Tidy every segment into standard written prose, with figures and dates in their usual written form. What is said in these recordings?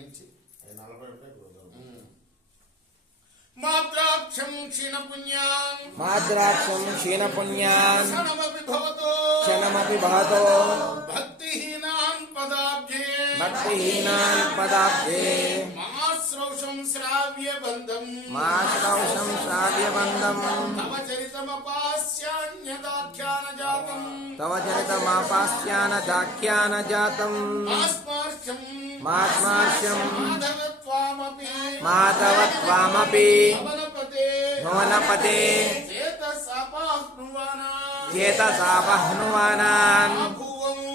నుంచి 40 మాద్రాక్షం క్షీణపుణ్యాన్ క్షణమపి భవతో భక్తిహీనాన్ పదాబ్జే మాశ్రౌషం శ్రావ్య బంధం తవ చరితమాపాస్యాన్యదాఖ్యాన జాతం మాస్మార్ష్యం మాధవత్వామపి భువనపతే చేతసాపహ్నువానాన్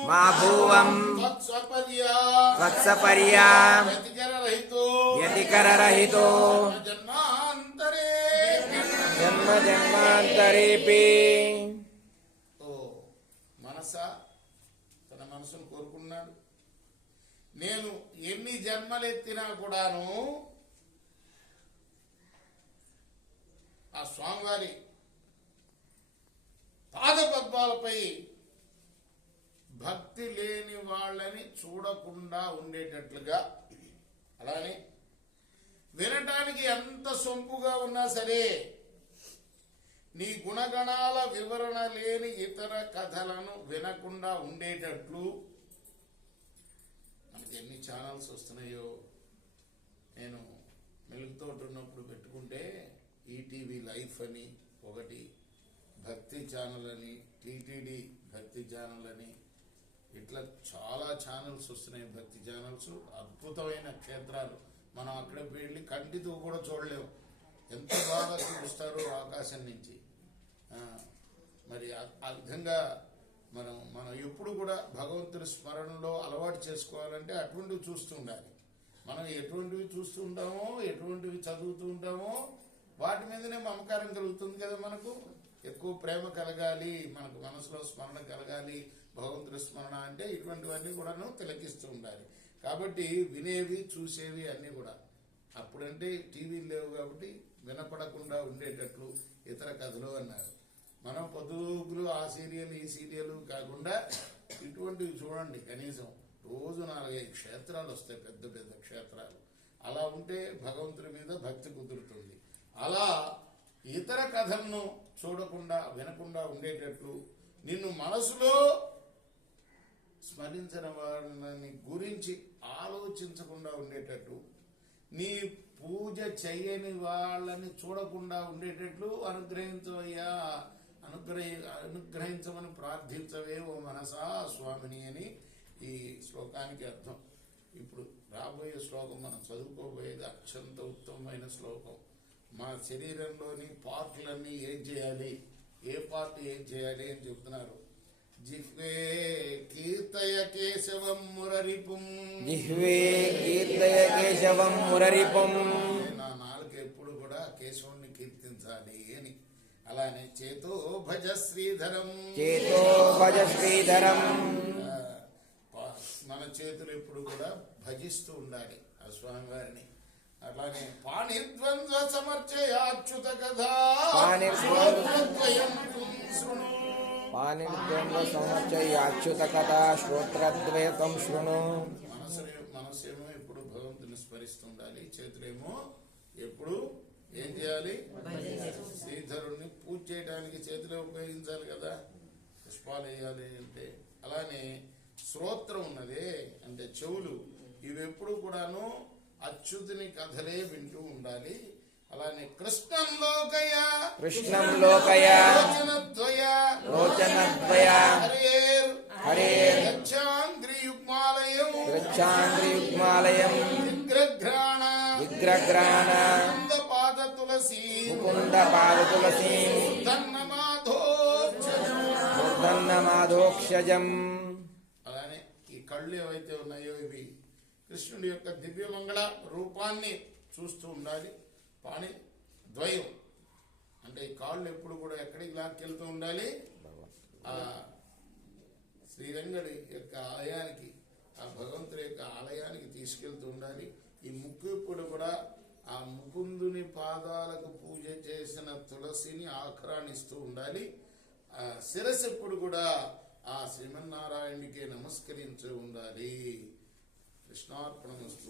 మా భూవం వత్సపర్యా వ్యతికరరహితో జన్మ జన్మాంతరేపి. మనసా తన మనసును కోరుకున్నాడు, నేను ఎన్ని జన్మలెత్తినా కూడాను ఆ స్వామివారి పాదపద్మాలపై భక్తి లేని వాళ్ళని చూడకుండా ఉండేటట్లుగా, అలానే వినటానికి ఎంత సొంపుగా ఉన్నా సరే నీ గుణగణాల వివరణ లేని ఇతర కథలను వినకుండా ఉండేటట్లు. మనకి ఎన్ని ఛానల్స్ వస్తున్నాయో, నేను మెలుగుతోటి ఉన్నప్పుడు పెట్టుకుంటే ఈటీవీ లైఫ్ అని ఒకటి, భక్తి ఛానల్ అని, టీటీడీ భక్తి ఛానల్ అని, ఇట్లా చాలా ఛానల్స్ వస్తున్నాయి. భక్తి ఛానల్స్ అద్భుతమైన క్షేత్రాలు, మనం అక్కడ వెళ్ళి కంటితో కూడా చూడలేము, ఎంత బాగా చూపిస్తారో ఆకాశం నుంచి. మరి ఆ విధంగా మనం ఎప్పుడు కూడా భగవంతుడి స్మరణలో అలవాటు చేసుకోవాలంటే అటువంటివి చూస్తూ ఉండాలి. మనం ఎటువంటివి చూస్తూ ఉంటామో, ఎటువంటివి చదువుతూ ఉంటామో వాటి మీదనే మమకారం కలుగుతుంది కదా. మనకు ఎక్కువ ప్రేమ కలగాలి, మనకు మనసులో స్మరణ కలగాలి. భగవంతుడి స్మరణ అంటే ఇటువంటివన్నీ కూడాను తిలకిస్తూ ఉండాలి. కాబట్టి వినేవి చూసేవి అన్నీ కూడా, అప్పుడంటే టీవీలు లేవు కాబట్టి వినపడకుండా ఉండేటట్లు ఇతర కథలు అన్నారు. మనం పొద్దుగులు ఆ సీరియల్ ఈ సీరియల్ కాకుండా ఇటువంటివి చూడండి. కనీసం రోజు 4-5 క్షేత్రాలు వస్తాయి, పెద్ద పెద్ద క్షేత్రాలు. అలా ఉంటే భగవంతుడి మీద భక్తి కుదురుతుంది. అలా ఇతర కథలను చూడకుండా వినకుండా ఉండేటట్లు, నిన్ను మనసులో స్మరించిన వారిని గురించి ఆలోచించకుండా ఉండేటట్టు, నీ పూజ చెయ్యని వాళ్ళని చూడకుండా ఉండేటట్లు అనుగ్రహించవయ్యా, అనుగ్రహించమని ప్రార్థించవే ఓ మనసా స్వామిని అని ఈ శ్లోకానికి అర్థం. ఇప్పుడు రాబోయే శ్లోకం మనం చదువుకోబోయేది అత్యంత ఉత్తమమైన శ్లోకం. మా శరీరంలోని పార్ట్లన్నీ ఏం చేయాలి, ఏ పార్ట్ ఏం చేయాలి అని చెప్తున్నారు. జిహ్వే కీర్తయ కేశవం మురరిపుం, నా నాలుక ఎప్పుడు కూడా కేశవుణ్ణి కీర్తించాలి అని. అలానే చేతో భజ శ్రీధరం, మన చేతులు ఎప్పుడు కూడా భజిస్తూ ఉండాలి ఆ స్వామివారిని. అలానే పాణిద్వంద్వ సమర్చయాచ్యుత కథా శ్రోత్రద్వయం శృణు. మనసేమో ఎప్పుడు భగవంతుని స్మరిస్తుండాలి, చేతులేమో ఎప్పుడు ఏం చేయాలి, శ్రీధరుణ్ణి పూజ చేయడానికి చేతులే ఉపయోగించాలి కదా, పుష్పాలు వేయాలి అంటే. అలానే శ్రోత్రం ఉన్నదే అంటే చెవులు, ఇవెప్పుడు కూడాను అచ్యుతుని కథలే వింటూ ఉండాలి. అలానే కృష్ణం లోకయ లోచనద్వయ హరేర్ గచ్ఛాంగ్రియుగ్మాలయం విగ్రఘ్రాణ ముకుంద పాద తులసీ మూర్ధన్యమాధోక్షజం. అలానే ఈ కళ్ళు ఏవైతే ఉన్నాయో ఇవి కృష్ణుడి యొక్క దివ్యమంగళ రూపాన్ని చూస్తూ ఉండాలి. పాణి ద్వయం అంటే ఈ కాళ్ళు ఎప్పుడు కూడా ఎక్కడికి లాక్కెళ్తూ ఉండాలి, ఆ శ్రీరంగడి యొక్క ఆలయానికి, ఆ భగవంతుడి యొక్క ఆలయానికి తీసుకెళ్తూ ఉండాలి. ఈ ముక్కు ఇప్పుడు కూడా ఆ ముకుందుని పాదాలకు పూజ చేసిన తులసిని ఆక్రానిస్తూ ఉండాలి. ఆ శిరస్సు ఎప్పుడు కూడా ఆ శ్రీమన్నారాయణుడికి నమస్కరించు ఉండాలి. కృష్ణ కృష్ణార్పణమస్తు.